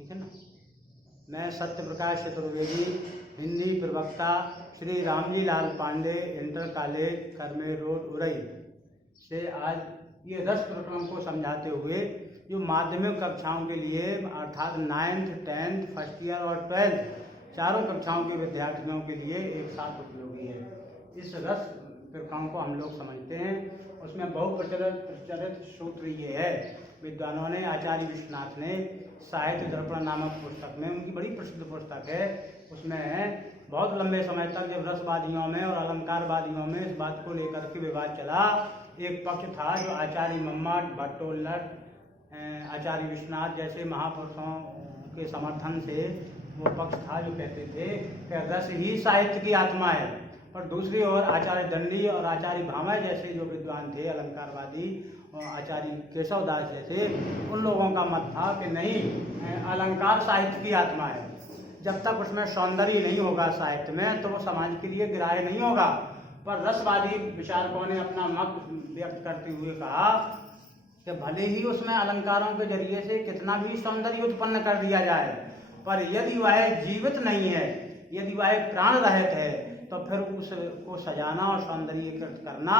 ठीक है ना। मैं सत्य प्रकाश चतुर्वेदी, हिंदी प्रवक्ता, Shri Ramji Lal Pandey inter college करमेल road Orai से आज ये रस प्रकरण को समझाते हुए जो माध्यमिक कक्षाओं के लिए अर्थात 9th, 10th, फर्स्ट ईयर और 12th चारों कक्षाओं के विद्यार्थियों के लिए एक साथ उपयोगी है। इस रस प्रकरण को हम लोग समझते हैं। उसमें बहुत प्रचलित सूत्र ये है, विद्वानों ने, आचार्य विश्वनाथ ने साहित्य दर्पण नामक पुस्तक में, उनकी बड़ी प्रसिद्ध पुस्तक है, उसमें बहुत लंबे समय तक जब रसवादियों में और अलंकारवादियों में इस बात को लेकर के विवाद चला, एक पक्ष था जो आचार्य मम्मट, भट्टोल्लट, आचार्य विश्वनाथ जैसे महापुरुषों के समर्थन से वो पक्ष था जो कहते थे कि रस ही साहित्य की आत्मा है। और दूसरी ओर आचार्य दंडी और आचार्य भामह जैसे जो विद्वान थे अलंकारवादी, आचार्य केशव दास जैसे, उन लोगों का मत था कि नहीं, अलंकार साहित्य की आत्मा है। जब तक उसमें सौंदर्य नहीं होगा साहित्य में तो वो समाज के लिए ग्राह्य नहीं होगा। पर रसवादी विचारकों ने अपना मत व्यक्त करते हुए कहा कि भले ही उसमें अलंकारों के जरिए से कितना भी सौंदर्य उत्पन्न कर दिया जाए, पर यदि वह जीवित नहीं है, यदि वह प्राण रहित है, तो फिर उसको सजाना और सौंदर्यीकृत करना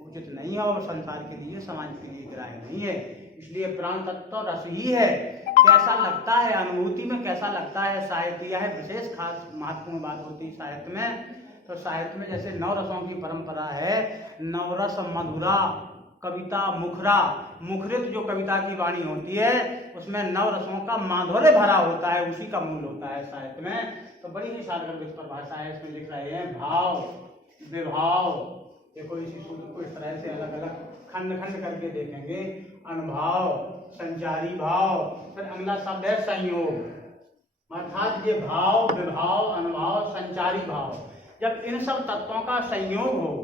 उचित नहीं है और संसार के लिए, समाज के लिए ग्राह्य नहीं है। इसलिए प्राण तत्व तो रस ही है। कैसा लगता है, अनुभूति में कैसा लगता है साहित्य, यह विशेष खास महत्वपूर्ण बात होती है साहित्य में। तो साहित्य में जैसे 9 रसों की परंपरा है, नवरस मधुरा, कविता मुखरा, मुखरित जो कविता की वाणी होती है उसमें 9 रसों का माधुर्य भरा होता है, उसी का मूल होता है साहित्य में। तो बड़ी ही साधारण परिभाषा है, इसमें लिख रहे हैं भाव, विभाव। देखो इसी सूत्र को इस तरह से अलग अलग खंड खंड करके देखेंगे। अनुभाव, संचारी भाव, फिर अगला शब्द है संयोग। अर्थात ये भाव, विभाव, अनुभाव, संचारी भाव, जब इन सब तत्वों का संयोग हो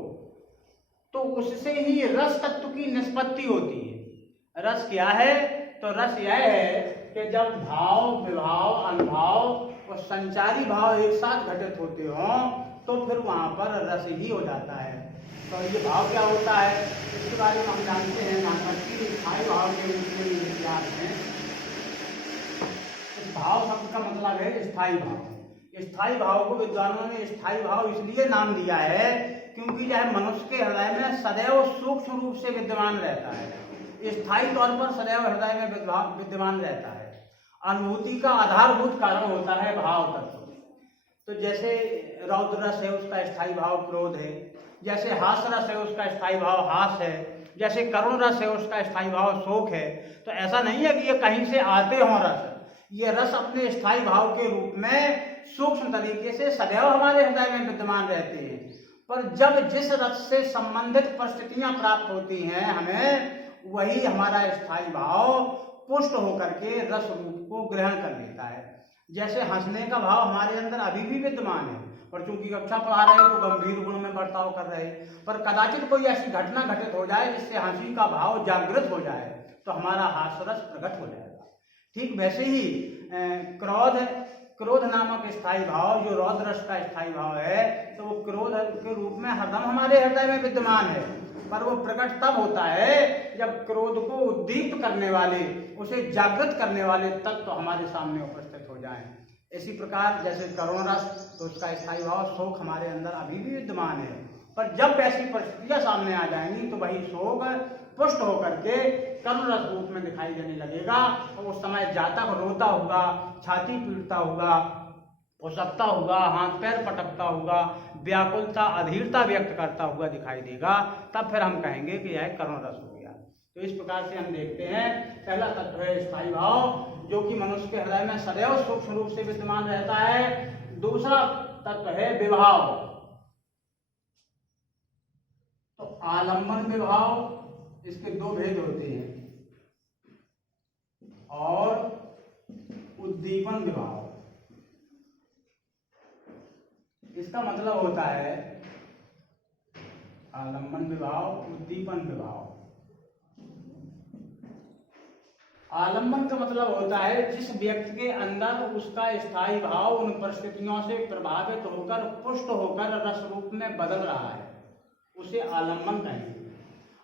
तो उससे ही रस तत्व की निष्पत्ति होती है। रस क्या है? तो रस यह है कि जब भाव, विभाव, अनुभाव और संचारी भाव एक साथ घटित होते हों तो फिर वहां पर रस ही हो जाता है। तो ये भाव क्या होता है, इसके बारे में हम जानते हैं। स्थायी भाव के रूप में इतिहास में इस भाव शब्द का मतलब है स्थायी भाव। स्थायी भाव को विद्वानों ने स्थायी भाव इसलिए नाम दिया है क्योंकि यह मनुष्य के हृदय में सदैव सूक्ष्म रूप से विद्यमान रहता है, स्थायी तौर पर सदैव हृदय में विद्यमान रहता है। अनुभूति का आधारभूत कारण होता है भाव तत्व। तो जैसे रौद्र रस है उसका स्थायी भाव क्रोध है, जैसे हास रस है उसका स्थायी भाव हास है, जैसे करुण रस है उसका स्थायी भाव शोक है। तो ऐसा नहीं है कि ये कहीं से आते हों रस, ये रस अपने स्थायी भाव के रूप में सूक्ष्म तरीके से सदैव हमारे हृदय में विद्यमान रहते हैं। पर जब जिस रस से संबंधित परिस्थितियां प्राप्त होती हैं हमें, वही हमारा स्थायी भाव पुष्ट होकर के रस रूप को ग्रहण कर लेता है। जैसे हंसने का भाव हमारे अंदर अभी भी विद्यमान है, पर चूंकि कक्षा पढ़ा रहे तो गंभीर गुण में बर्ताव कर रहे, पर कदाचित कोई ऐसी घटना घटित हो जाए जिससे हंसी का भाव जागृत हो जाए तो हमारा हास्य रस प्रकट हो जाएगा। ठीक वैसे ही क्रोध नामक स्थायी भाव जो रौद्र रस का स्थायी भाव है, तो वो क्रोध के रूप में हरदम हमारे हृदय में विद्यमान है, पर वो प्रकट तब होता है जब क्रोध को उद्दीप्त करने वाले, उसे जागृत करने वाले तत्व तो हमारे सामने उपस्थित हो जाएं। इसी प्रकार जैसे करुण रस, तो उसका स्थायी भाव शोक हमारे अंदर अभी भी विद्यमान है, पर जब ऐसी परिस्थितियां सामने आ जाएंगी तो वही शोक पुष्ट होकर के करुण रस रूप में दिखाई देने लगेगा और उस समय जातक रोता होगा, छाती पीटता होगा, उसकता होगा, हाथ पैर पटकता होगा, व्याकुलता, अधीरता व्यक्त करता हुआ दिखाई देगा। तब फिर हम कहेंगे कि यह करुण रस हो गया। तो इस प्रकार से हम देखते हैं, पहला तत्व है स्थायी भाव जो कि मनुष्य के हृदय में सदैव सूक्ष्म रूप से विद्यमान रहता है। दूसरा तत्व है विभाव। तो आलम्बन विभाव, इसके 2 भेद होते हैं, और उद्दीपन विभाव। इसका मतलब होता है आलम्बन विभाव, उद्दीपन विभाव। आलम्बन का मतलब होता है जिस व्यक्ति के अंदर उसका स्थायी भाव उन परिस्थितियों से प्रभावित होकर पुष्ट होकर रस रूप में बदल रहा है, उसे आलम्बन कहेंगे।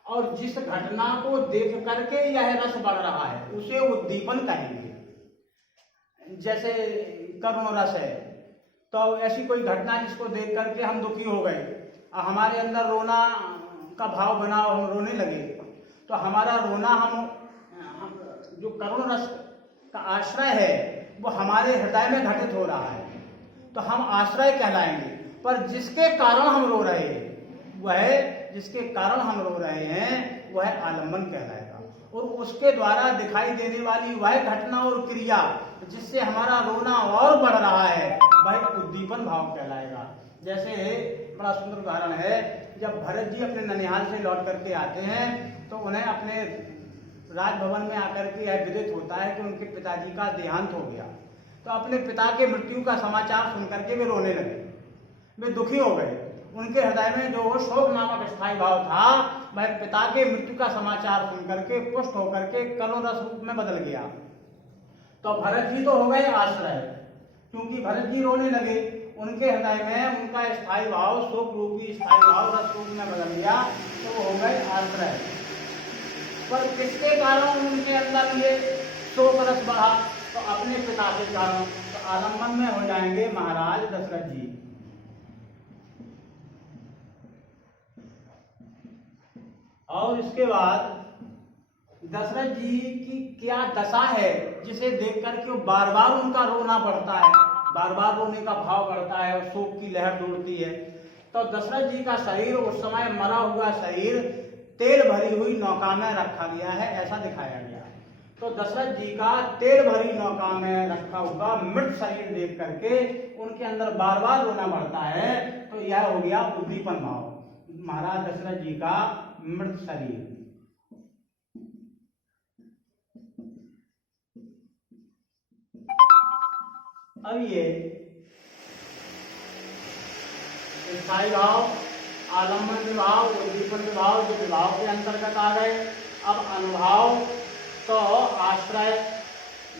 और जिस घटना को देख करके यह रस बढ़ रहा है उसे उद्दीपन कहेंगे। जैसे करुण रस है, तो ऐसी कोई घटना जिसको देख करके हम दुखी हो गए, हमारे अंदर रोना का भाव बना, हम रोने लगे, तो हमारा रोना हम जो करुण रस का आश्रय है वो हमारे हृदय में घटित हो रहा है, तो हम आश्रय कहलाएंगे। पर जिसके कारण हम रो रहे हैं वह आलम्बन कहलाएगा, और उसके द्वारा दिखाई देने वाली वह घटना और क्रिया जिससे हमारा रोना और बढ़ रहा है वह उद्दीपन भाव कहलाएगा। जैसे बड़ा सुंदर उदाहरण है, जब भरत जी अपने ननिहाल से लौट करके आते हैं तो उन्हें अपने राजभवन में आकर के यह विदित होता है कि उनके पिताजी का देहांत हो गया, तो अपने पिता के मृत्यु का समाचार सुनकर के वे रोने लगे, वे दुखी हो गए। उनके हृदय में जो शोक नामक स्थायी भाव था वह पिता के मृत्यु का समाचार सुनकर के पुष्ट होकर के करुण रस रूप में बदल गया। तो भरत जी तो हो गए आश्रय, क्योंकि भरत जी रोने लगे, उनके हृदय में उनका स्थायी भाव शोक रूपी स्थायी भाव रस रूप में बदल गया, तो वो हो गए आश्रय। पर किसके कारण उनके अंदर ये शोक रस बढ़ा? तो अपने पिता के कारण। तो आलम्बन में हो जाएंगे महाराज दशरथ जी। और इसके बाद दशरथ जी की क्या दशा है जिसे देख करके बार बार उनका रोना बढ़ता है, बार बार रोने का भाव बढ़ता है और शोक की लहर दौड़ती है। तो दशरथ जी का शरीर उस समय मरा हुआ शरीर तेल भरी हुई नौका में रखा गया है, ऐसा दिखाया गया है। तो दशरथ जी का तेल भरी नौका में रखा हुआ मृत शरीर देख करके उनके अंदर बार बार रोना बढ़ता है, तो यह हो गया उद्दीपन भाव, महाराज दशरथ जी का मृत शरीर। अब ये स्थायी भाव, आलम्बन विभाव, उद्दीपन विभाव जो विभाव के अंतर्गत आ गए। अब अनुभाव, तो आश्रय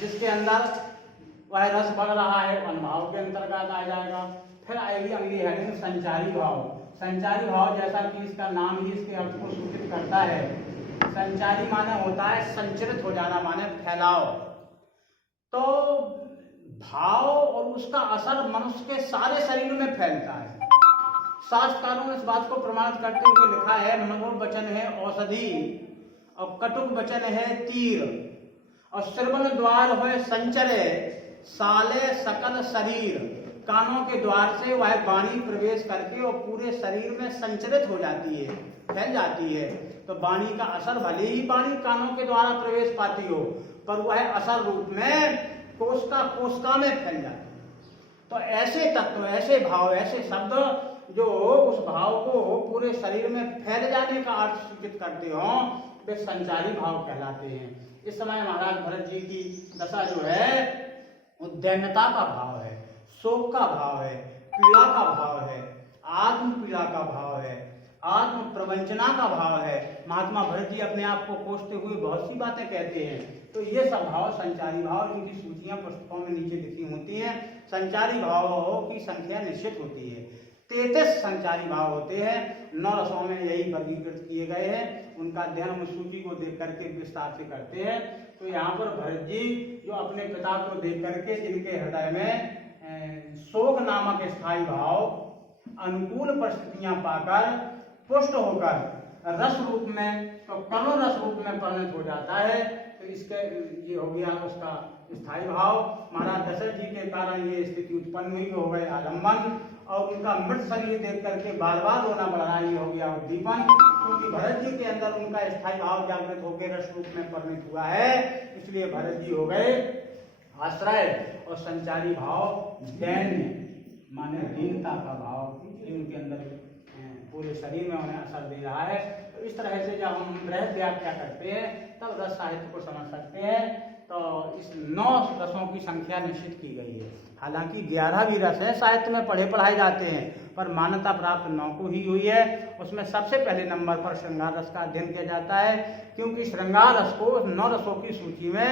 जिसके अंदर वह रस बढ़ रहा है अनुभाव के अंतर्गत आ जाएगा। फिर आएगी अगली हेडिंग संचारी भाव। संचारी भाव जैसा कि इसका नाम ही इसके अर्थ को सूचित करता है, संचारी माने होता है संचरित हो जाना, माने फैलाव। तो भाव और उसका असर मनुष्य के सारे शरीर में फैलता है। शास्त्रकारों ने इस बात को प्रमाणित करते हुए लिखा है, मधुर वचन है औषधि और कटुक वचन है तीर, और श्रवण द्वार है संचरे साले सकल शरीर। कानों के द्वार से वह वाणी प्रवेश करके और पूरे शरीर में संचरित हो जाती है, फैल जाती है। तो वाणी का असर भले ही वाणी कानों के द्वारा प्रवेश पाती हो, पर वह असर रूप में कोशिका में फैल जाती है। तो ऐसे तत्व, ऐसे भाव, ऐसे शब्द जो उस भाव को पूरे शरीर में फैल जाने का अर्थ सूचित करते हो, वे संचारी भाव कहलाते हैं। इस समय महाराज भरत जी की दशा जो है वो दैन्यता का भाव है, शोक का भाव है, पीड़ा का भाव है, आत्म पीड़ा का भाव है, आत्म प्रवंचना का भाव है। महात्मा भरत जी अपने आप को कोसते हुए बहुत सी बातें कहते हैं। तो ये सब भाव संचारी भाव, इनकी सूचियां पुस्तकों में नीचे लिखी होती हैं। संचारी भावों की संख्या निश्चित होती है, 33 संचारी भाव होते हैं। 9 रसों में यही वर्गीकृत किए गए हैं। उनका अध्ययन हम सूची को देख करके विस्तार से करते हैं। तो यहाँ पर भरत जी जो अपने पिता को देख करके जिनके हृदय में शोक नामक स्थायी भाव अनुकूल परिस्थितियां पाकर पुष्ट होकर रस रूप में, तो करुण रस रूप में परिणत हो जाता है, तो इसके ये हो गया उसका स्थायी भाव। महाराज दशरथ जी के कारण ये स्थिति उत्पन्न हुई, हो गए आलम्बन, और उनका मृत शरीर देख करके बार बार रोना बढ़ रहा, ये हो गया उद्दीपन। क्योंकि भरत जी के अंदर उनका स्थायी भाव जागृत होकर रस रूप में परिणत हुआ है, इसलिए भरत जी हो गए आश्रय। और संचारी भाव दैन्य माने दीनता का भाव उनके अंदर पूरे शरीर में उन्हें असर दे रहा है। तो इस तरह से जब हम बृहद व्याख्या करते हैं तब रस साहित्य को समझ सकते हैं। तो इस 9 रसों की संख्या निश्चित की गई है। हालांकि 11 भी रस है, साहित्य में पढ़ाए जाते हैं, पर मान्यता प्राप्त 9 को ही हुई है। उसमें सबसे पहले नंबर पर श्रृंगार रस का अध्ययन किया जाता है, क्योंकि श्रृंगार रस को 9 रसों की सूची में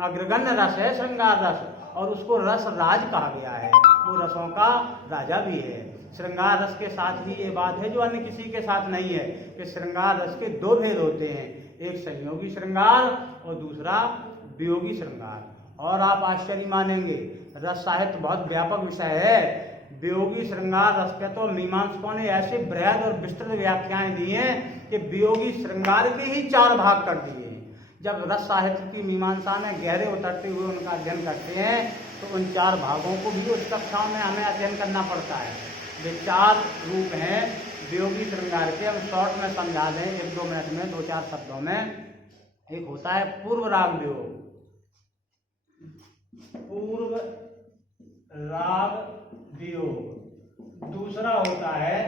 अग्रगण्य रस है श्रृंगार रस, और उसको रस राज कहा गया है, वो रसों का राजा भी है। श्रृंगार रस के साथ ही ये बात है जो अन्य किसी के साथ नहीं है कि श्रृंगार रस के 2 भेद होते हैं, एक संयोगी श्रृंगार और दूसरा वियोगी श्रृंगार। और आप आश्चर्य मानेंगे, रस साहित्य बहुत व्यापक विषय है। वियोगी श्रृंगार रस पे तो मीमांसकों ने ऐसे बृहद और विस्तृत व्याख्याएं दी हैं कि वियोगी श्रृंगार के ही 4 भाग कर दिए। जब रस साहित्य की मीमांसा में गहरे उतरते हुए उनका अध्ययन करते हैं तो उन 4 भागों को भी उस कक्षाओं में हमें अध्ययन करना पड़ता है। वे 4 रूप हैं वियोगी श्रृंगार के। हम शॉर्ट में समझा दें 1-2 मिनट में, 2-4 शब्दों में। एक होता है पूर्व राग वियोग, पूर्व राग वियोग। दूसरा होता है